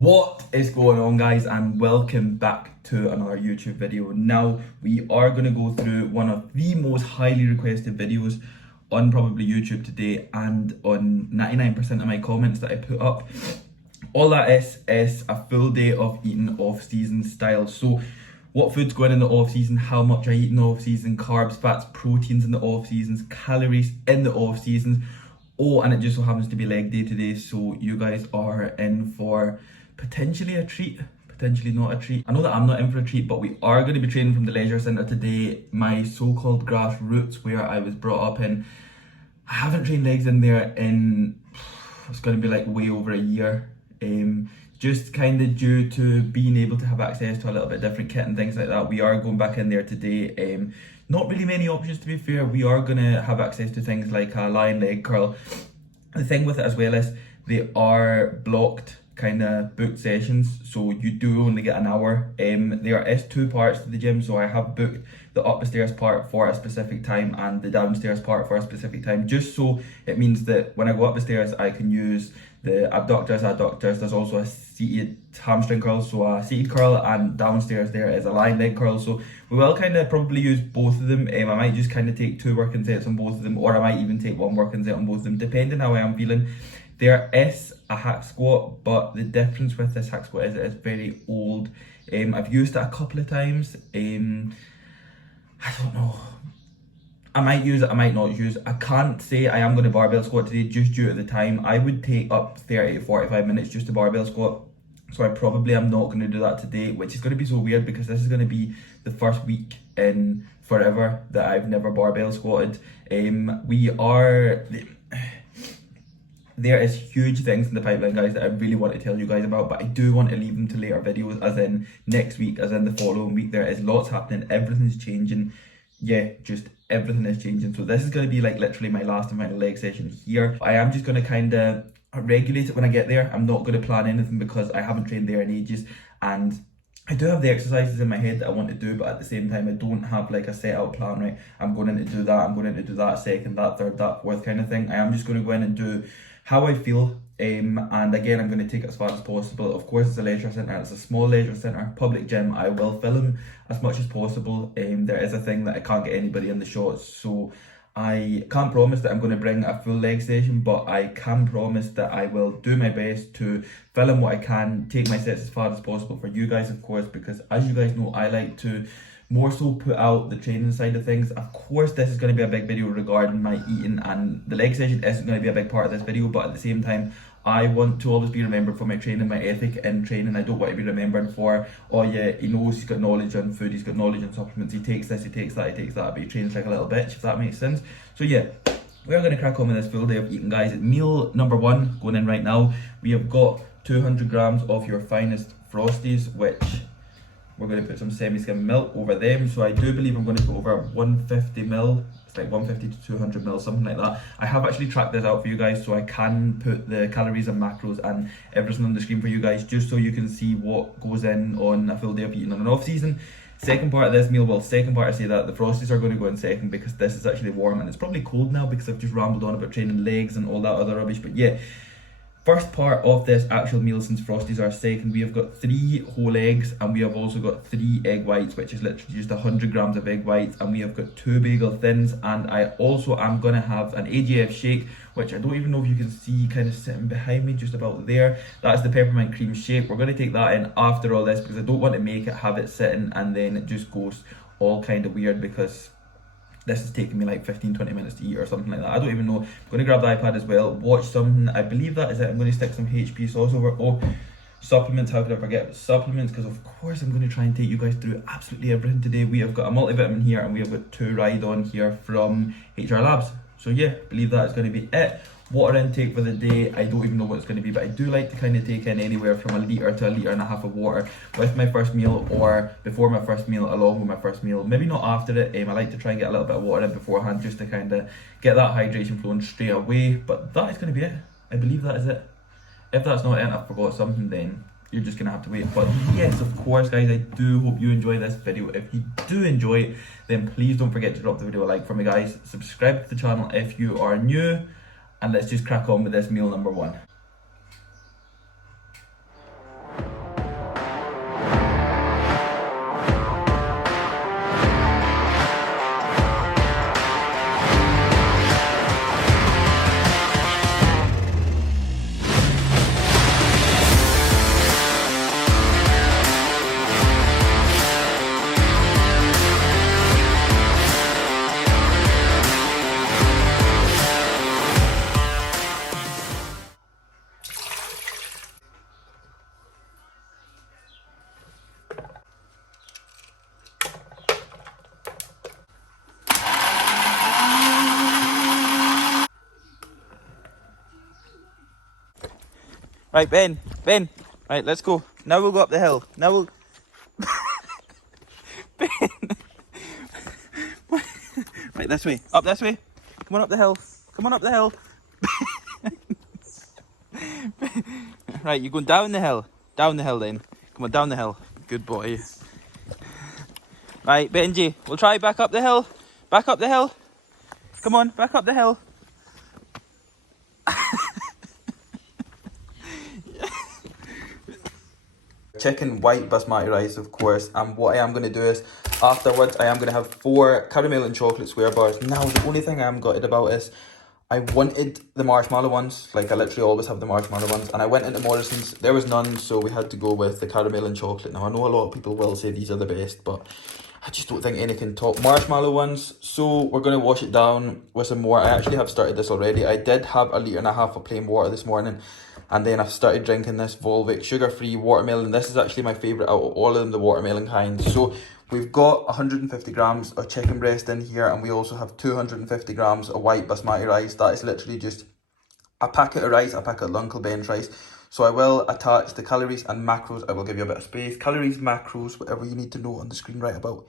What is going on, guys, and welcome back to another YouTube video. Now we are going to go through one of the most highly requested videos on probably YouTube today, and on 99% of my comments that I put up. All that is a full day of eating off-season style. So what food's going in the off season, how much I eat in the off season, carbs, fats, proteins in the off seasons, calories in the off seasons. Oh, and it just so happens to be leg day today, so you guys are in for potentially a treat, potentially not a treat. I know that I'm not in for a treat, but we are going to be training from the leisure centre today, my so-called grassroots where I was brought up in. I haven't trained legs in there in, it's going to be like way over a year. Just kind of due to being able to have access to a little bit different kit and things like that. We are going back in there today. Not really many options, to be fair. We are going to have access to things like a lion leg curl. The thing with it as well is they are blocked kind of booked sessions, so you do only get an hour. There is two parts to the gym, so I have booked the up the stairs part for a specific time and the downstairs part for a specific time, just so it means that when I go up the stairs I can use the abductors, adductors. There's also a seated hamstring curl, so a seated curl, and downstairs there is a lying leg curl. So we will kind of probably use both of them. I might just kind of take two working sets on both of them, or I might even take one working set on both of them, depending how I am feeling. There is a hack squat, but the difference with this hack squat is it is very old. I've used it a couple of times. I don't know. I might use it, I might not use it. I can't say I am going to barbell squat today just due to the time. I would take up 30 to 45 minutes just to barbell squat. So I probably am not going to do that today, which is going to be so weird because this is going to be the first week in forever that I've never barbell squatted. There is huge things in the pipeline, guys, that I really want to tell you guys about, but I do want to leave them to later videos, as in next week, as in the following week. There is lots happening, everything's changing. Yeah, just everything is changing. So this is going to be like literally my last and final leg session here. I am just going to kind of regulate it when I get there. I'm not going to plan anything because I haven't trained there in ages, and I do have the exercises in my head that I want to do, but at the same time I don't have like a set out plan, right? I'm going in to do that, I'm going in to do that second, that third, that fourth kind of thing. I am just going to go in and do how I feel, and again, I'm going to take it as far as possible. Of course, it's a leisure centre, it's a small leisure centre, public gym. I will film as much as possible. There is a thing that I can't get anybody in the shots, so I can't promise that I'm going to bring a full leg session, but I can promise that I will do my best to film what I can, take my sets as far as possible for you guys, of course, because as you guys know, I like to more so put out the training side of things. Of course, this is going to be a big video regarding my eating, and the leg session isn't going to be a big part of this video, but at the same time, I want to always be remembered for my training, my ethic in training. I don't want to be remembered for, oh yeah, he knows he's got knowledge on food, he's got knowledge on supplements, he takes this, he takes that, he takes that, but he trains like a little bitch, if that makes sense. So yeah, we are going to crack on with this full day of eating, guys. Meal number one going in right now. We have got 200 grams of your finest Frosties, which we're going to put some semi-skim milk over them. So I do believe I'm going to put over 150 ml. It's like 150 to 200 ml, something like that. I have actually tracked this out for you guys, so I can put the calories and macros and everything on the screen for you guys, just so you can see what goes in on a full day of eating on an off season. Second part of this meal, well, second part I say that the Frosties are going to go in second because this is actually warm and it's probably cold now because I've just rambled on about training legs and all that other rubbish. But yeah, first part of this actual meal, since Frosties are second, we have got 3 whole eggs, and we have also got 3 egg whites, which is literally just 100 grams of egg whites, and we have got 2 bagel thins, and I also am going to have an AGF shake, which I don't even know if you can see kind of sitting behind me just about there. That's the peppermint cream shake. We're going to take that in after all this because I don't want to make it, have it sitting, and then it just goes all kind of weird because this is taking me like 15-20 minutes to eat or something like that. I don't even know. I'm going to grab the iPad as well, watch something. I believe that is it. I'm going to stick some HP sauce over. Oh, supplements, how could I forget supplements? Because of course I'm going to try and take you guys through absolutely everything today. We have got a multivitamin here, and we have got 2 Ride-On here from HR Labs. So yeah, believe that is going to be it. Water intake for the day, I don't even know what it's going to be, but I do like to kind of take in anywhere from a litre to a litre and a half of water with my first meal, or before my first meal, along with my first meal. Maybe not after it. I like to try and get a little bit of water in beforehand just to kind of get that hydration flowing straight away. But that is going to be it. I believe that is it. If that's not it and I forgot something, then you're just gonna have to wait. But yes, of course, guys, I do hope you enjoy this video. If you do enjoy it, then please don't forget to drop the video a like for me, guys. Subscribe to the channel if you are new, and let's just crack on with this meal number one. Right, Ben. Ben. Right, let's go. Now we'll go up the hill. Now we'll... Ben. Right, this way. Up this way. Come on up the hill. Come on up the hill. Right, you're going down the hill. Down the hill then. Come on, down the hill. Good boy. Right, Benji, we'll try back up the hill. Back up the hill. Come on, back up the hill. Chicken white basmati rice, of course, and what I am going to do is afterwards I am going to have 4 caramel and chocolate square bars. Now the only thing I am gutted about is I wanted the marshmallow ones, like I literally always have the marshmallow ones, and I went into Morrison's, there was none, so we had to go with the caramel and chocolate. Now I know a lot of people will say these are the best, but I just don't think any can top marshmallow ones, so we're going to wash it down with some more. I actually have started this already. I did have 1.5 litres of plain water this morning, and then I've started drinking this Volvic sugar-free watermelon. This is actually my favourite out of all of them, the watermelon kinds. So we've got 150 grams of chicken breast in here, and we also have 250 grams of white basmati rice. That is literally just a packet of rice, a packet of Uncle Ben's rice. So I will attach the calories and macros. I will give you a bit of space. Calories, macros, whatever you need to know on the screen right about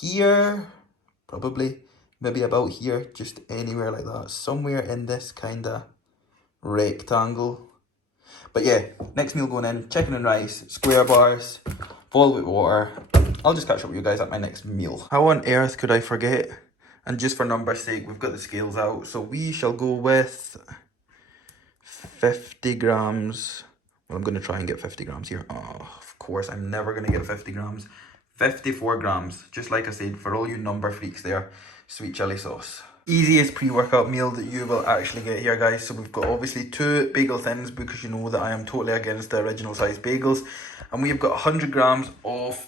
here. Probably, maybe about here, just anywhere like that. Somewhere in this kind of rectangle. But yeah, next meal going in, chicken and rice, square bars, boiled with water. I'll just catch up with you guys at my next meal. How on earth could I forget? And just for number's sake, we've got the scales out, so we shall go with 50 grams. Well, I'm going to try and get 50 grams here. Oh, of course, I'm never going to get 50 grams. 54 grams, just like I said, for all you number freaks there, sweet chili sauce. Easiest pre-workout meal that you will actually get here, guys. So we've got obviously 2 bagel thins, because you know that I am totally against the original size bagels, and we've got 100 grams of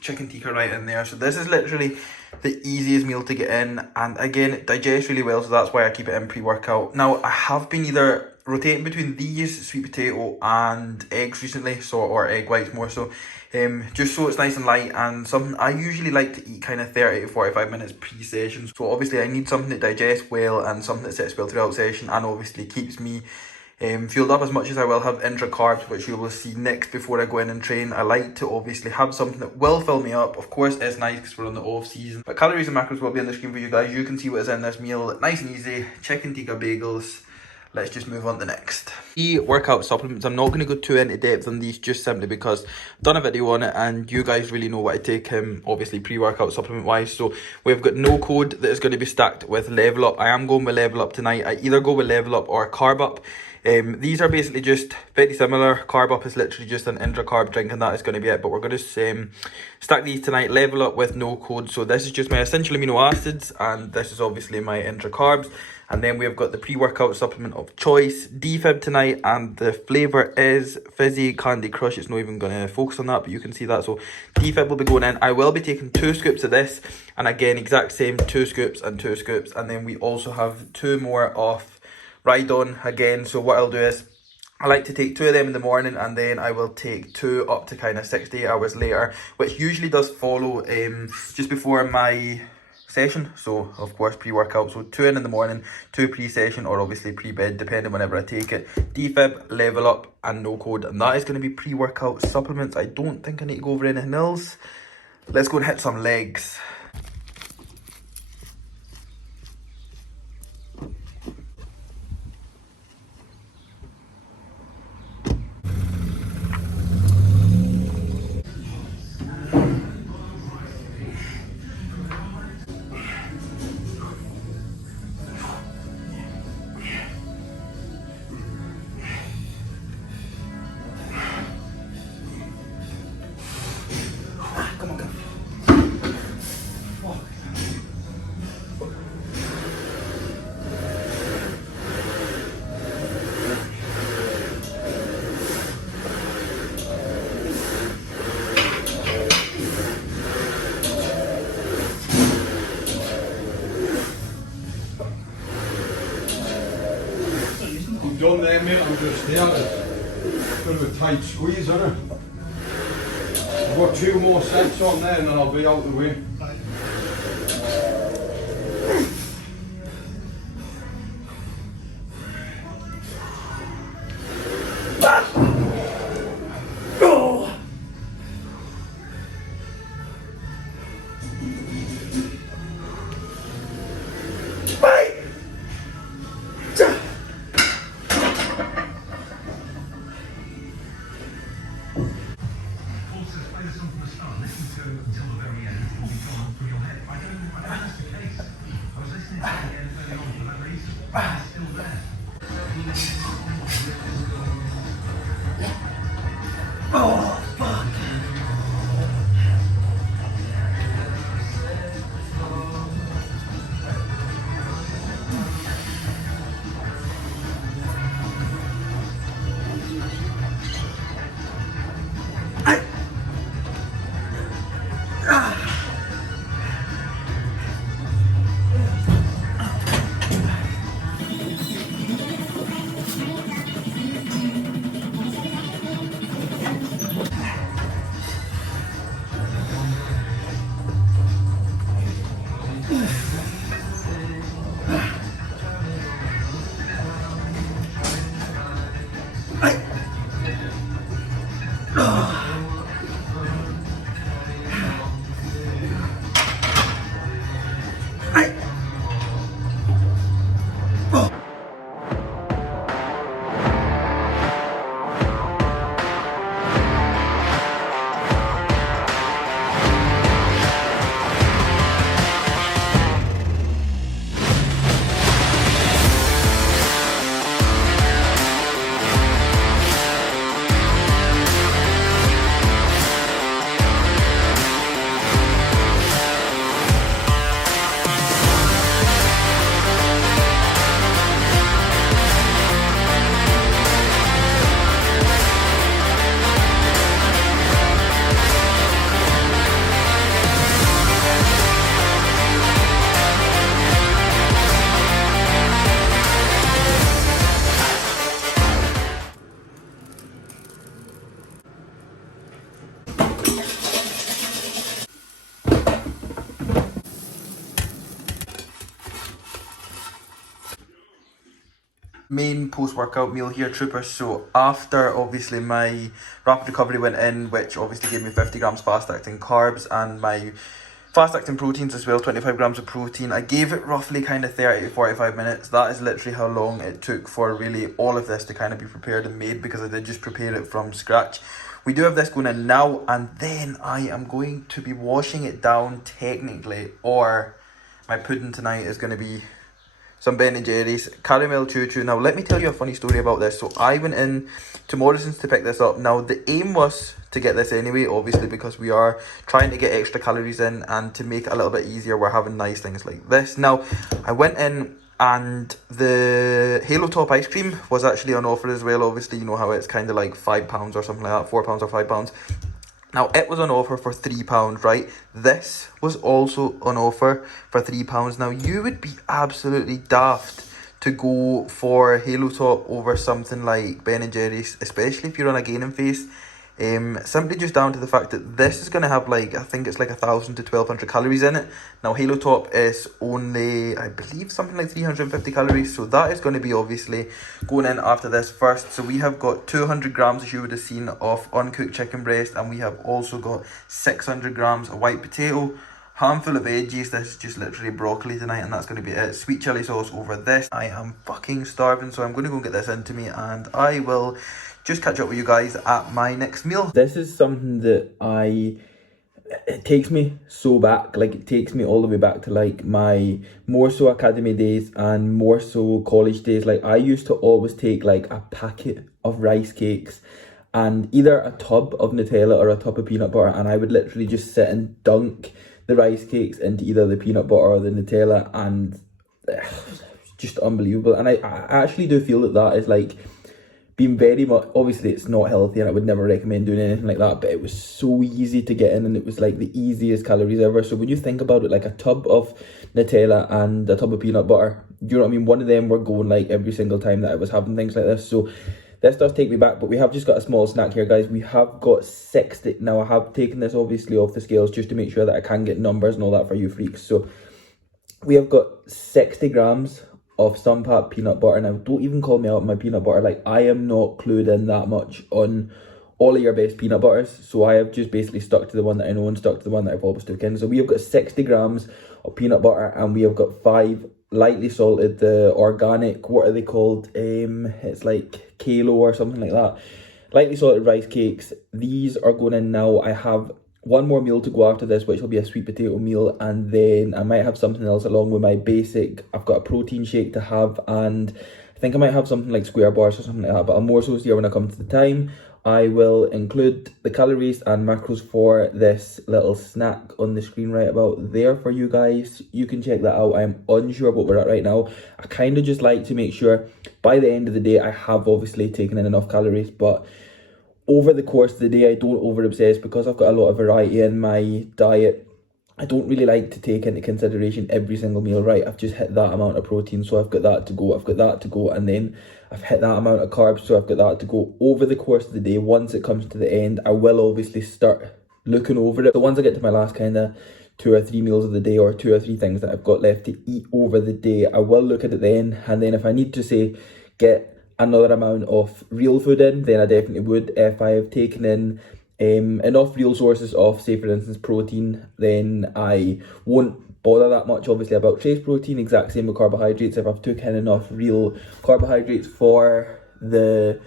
chicken tikka right in there. So this is literally the easiest meal to get in, and again, it digests really well, so that's why I keep it in pre-workout. Now I have been either rotating between these, sweet potato and eggs recently, so, or egg whites more so, just so it's nice and light, and something I usually like to eat kind of 30 to 45 minutes pre-session. So obviously I need something that digests well and something that sits well throughout session, and obviously keeps me fueled up as much as I will have intra carbs, which you will see next before I go in and train. I like to obviously have something that will fill me up. Of course, it's nice because we're on the off season, but calories and macros will be on the screen for you guys. You can see what is in this meal. Nice and easy, chicken tikka bagels. Let's just move on to the next. The workout supplements, I'm not going to go too into depth on these, just simply because I've done a video on it and you guys really know what I take, obviously pre-workout supplement wise. So we've got no code that is going to be stacked with Level Up. I am going with Level Up tonight. I either go with Level Up or Carb Up. These are basically just very similar. Carb Up is literally just an intra-carb drink, and that is going to be it. But we're going to stack these tonight. Level Up with no code. So this is just my essential amino acids, and this is obviously my intra-carbs. And then we've got the pre-workout supplement of choice, DFib tonight, and the flavour is Fizzy Candy Crush. It's not even going to focus on that, but you can see that. So DFib will be going in. I will be taking 2 scoops of this, and again, exact same, 2 scoops and 2 scoops. And then we also have 2 more of Ride On again. So what I'll do is I like to take 2 of them in the morning, and then I will take 2 up to kind of 6 to 8 hours later, which usually does follow just before my session. So of course pre-workout, so 2 in the morning, 2 pre-session, or obviously pre-bed, depending whenever I take it. DFib, Level Up, and no code, and that is going to be pre-workout supplements. I don't think I need to go over anything else. Let's go and hit some legs. Done there, mate. I'm just there. Bit of a tight squeeze, isn't it? I've got 2 more sets on there and then I'll be out the way. main post-workout meal here, troopers. So after obviously my rapid recovery went in, which obviously gave me 50 grams fast acting carbs and my fast acting proteins as well, 25 grams of protein, I gave it roughly kind of 30 to 45 minutes. That is literally how long it took for really all of this to kind of be prepared and made, because I did just prepare it from scratch. We do have this going in now, and then I am going to be washing it down technically, or my pudding tonight is going to be some Ben & Jerry's caramel choo-choo. Now let me tell you a funny story about this. So I went in to Morrison's to pick this up. Now the aim was to get this anyway, obviously, because we are trying to get extra calories in, and to make it a little bit easier, we're having nice things like this. Now I went in, and the Halo Top ice cream was actually on offer as well. Obviously, you know how it's kind of like £5 or something like that, £4 or £5. Now, it was on offer for £3, right? This was also on offer for £3. Now, you would be absolutely daft to go for Halo Top over something like Ben & Jerry's, especially if you're on a gaining phase. Simply just down to the fact that this is going to have like, I think it's like 1,000 to 1,200 calories in it. Now Halo Top is only, I believe, something like 350 calories, so that is going to be obviously going in after this first. So we have got 200 grams, as you would have seen, of uncooked chicken breast, and we have also got 600 grams of white potato, handful of veggies. This is just literally broccoli tonight, and that's going to be it. Sweet chili sauce over this. I am fucking starving, so I'm going to go and get this into me, and I will just catch up with you guys at my next meal. This is something that it takes me so back, like it takes me all the way back to like my more so academy days and more so college days. Like I used to always take like a packet of rice cakes and either a tub of Nutella or a tub of peanut butter, and I would literally just sit and dunk the rice cakes into either the peanut butter or the Nutella, and just unbelievable. And I actually do feel that is like been very much, obviously it's not healthy and I would never recommend doing anything like that, but it was so easy to get in, and it was like the easiest calories ever. So when you think about it, like a tub of Nutella and a tub of peanut butter, you know what I mean, one of them were going like every single time that I was having things like this. So this does take me back, but we have just got a small snack here, guys. We have got 60, now I have taken this obviously off the scales just to make sure that I can get numbers and all that for you freaks. So we have got 60 grams of Sunpat peanut butter. Now don't even call me out on my peanut butter, like I am not clued in that much on all of your best peanut butters, so I have just basically stuck to the one that I know and stuck to the one that I've always took in. So we have got 60 grams of peanut butter, and we have got 5 lightly salted, the organic, what are they called, it's like Kalo or something like that, lightly salted rice cakes. These are going in now. I have one more meal to go after this, which will be a sweet potato meal, and then I might have something else along with my basic. I've got a protein shake to have, and I think I might have something like square bars or something like that, but I'll more so see when I come to the time. I will include the calories and macros for this little snack on the screen right about there for you guys. You can check that out. I'm unsure what we're at right now. I kind of just like to make sure by the end of the day I have obviously taken in enough calories, but over the course of the day I don't over obsess, because I've got a lot of variety in my diet. I don't really like to take into consideration every single meal. Right, I've just hit that amount of protein, so I've got that to go, I've got that to go, and then I've hit that amount of carbs, so I've got that to go. Over the course of the day, once it comes to the end, I will obviously start looking over it. So once I get to my last kind of 2 or 3 meals of the day, or 2 or 3 things that I've got left to eat over the day, I will look at it then, and then if I need to say get another amount of real food in, then I definitely would. If I have taken in enough real sources of, say for instance, protein, then I won't bother that much obviously about trace protein. Exact same with carbohydrates. If I've taken in enough real carbohydrates for the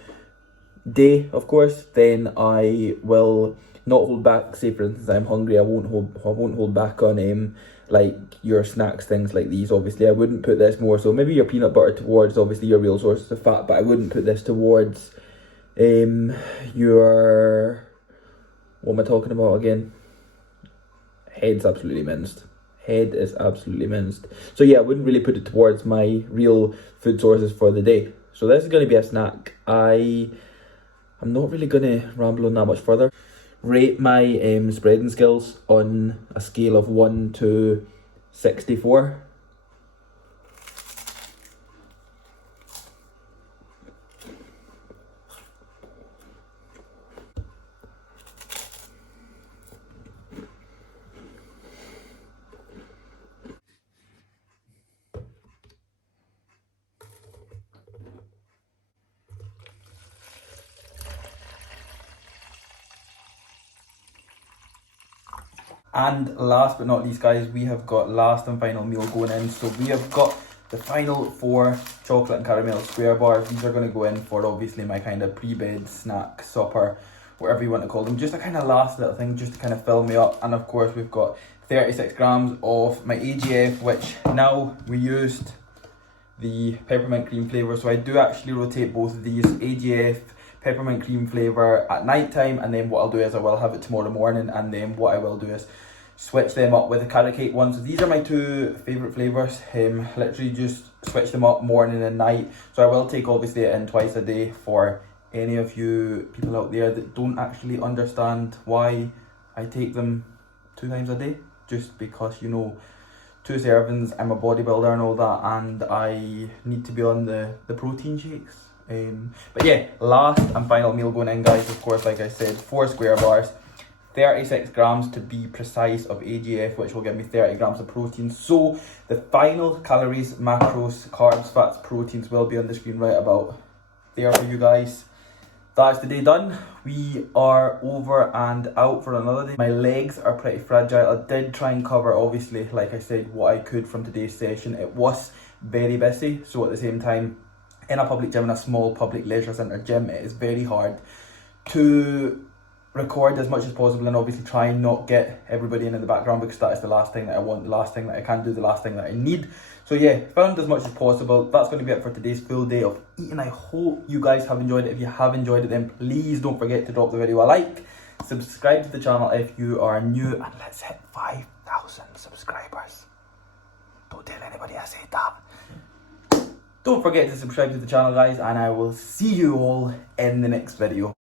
day, of course, then I will not hold back. Say for instance I'm hungry, I won't hold back on like your snacks, things like these. Obviously I wouldn't put this more so maybe your peanut butter towards obviously your real sources of fat, but I wouldn't put this towards your, what am I talking about again? Head's absolutely minced. Head is absolutely minced. So yeah, I wouldn't really put it towards my real food sources for the day. So this is going to be a snack. I'm not really going to ramble on that much further. Rate my spreading skills on a scale of 1 to 64. And last but not least, guys, we have got last and final meal going in. So we have got the final 4 chocolate and caramel square bars. These are going to go in for obviously my kind of pre-bed snack, supper, whatever you want to call them. Just a kind of last little thing just to kind of fill me up. And of course we've got 36 grams of my AGF, which now we used the peppermint cream flavour. So I do actually rotate both of these, AGF, peppermint cream flavour at night time, and then what I'll do is I will have it tomorrow morning, and then what I will do is switch them up with the carrot cake one. So these are my 2 favourite flavours. Literally just switch them up morning and night. So I will take obviously it in twice a day for any of you people out there that don't actually understand why I take them 2 times a day. Just because, you know, 2 servings, I'm a bodybuilder and all that, and I need to be on the protein shakes. But yeah, last and final meal going in, guys. Of course, like I said, 4 square bars, 36 grams to be precise of AGF, which will give me 30 grams of protein. So the final calories, macros, carbs, fats, proteins will be on the screen right about there for you guys. That's the day done. We are over and out for another day. My legs are pretty fragile. I did try and cover, obviously, like I said, what I could from today's session. It was very busy, so at the same time, in a public gym, in a small public leisure centre gym, it is very hard to record as much as possible and obviously try and not get everybody in the background, because that is the last thing that I want, the last thing that I can do, the last thing that I need. So yeah, filmed as much as possible. That's going to be it for today's full day of eating. I hope you guys have enjoyed it. If you have enjoyed it, then please don't forget to drop the video a like, subscribe to the channel if you are new, and let's hit 5,000 subscribers. Don't tell anybody I said that. Don't forget to subscribe to the channel, guys, and I will see you all in the next video.